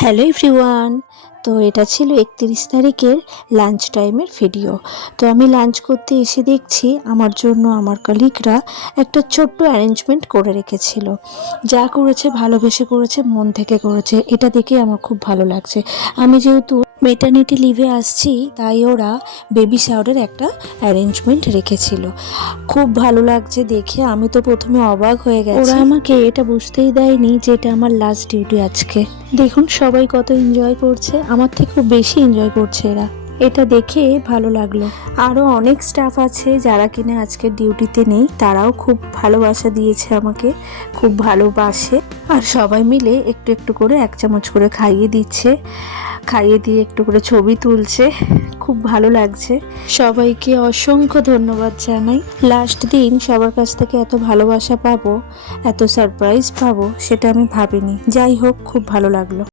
Hello everyone. তো এটা ছিল 31 তারিখের লাঞ্চ টাইমের ভিডিও। তো আমি লাঞ্চ করতে এসে দেখছি আমার জন্য আমার কলিগরা একটা ছোট্ট অ্যারেঞ্জমেন্ট করে রেখেছিল। যা করেছে ভালোবেসে করেছে, মন থেকে করেছে, এটা দেখে আমার খুব ভালো লাগছে। আমি যেহেতু মেটার্নিটি লিভে আসছি, তাই ওরা বেবি শাওয়ারের একটা অ্যারেঞ্জমেন্ট রেখেছিল। খুব ভালো লাগছে দেখে। আমি তো প্রথমে অবাক হয়ে গেছি, ওরা আমাকে এটা বুঝতেই দেয়নি যে এটা আমার লাস্ট ডিউটি আজকে। দেখুন সবাই কত এনজয় করছে, আমার থেকেও বেশি এনজয় করছে এরা। এটা দেখে ভালো লাগলো। আরও অনেক স্টাফ আছে যারা কিনা আজকে ডিউটিতে নেই, তারাও খুব ভালোবাসা দিয়েছে আমাকে, খুব ভালোবাসে। আর সবাই মিলে একটু একটু করে 1 চামচ করে খাইয়ে দিচ্ছে, খাইয়ে দিয়ে একটু করে ছবি তুলছে। খুব ভালো লাগছে। সবাইকে অসংখ্য ধন্যবাদ জানাই। লাস্ট দিন সবার কাছ থেকে এত ভালোবাসা পাবো, এত সারপ্রাইজ পাবো, সেটা আমি ভাবিনি। যাই হোক, খুব ভালো লাগলো।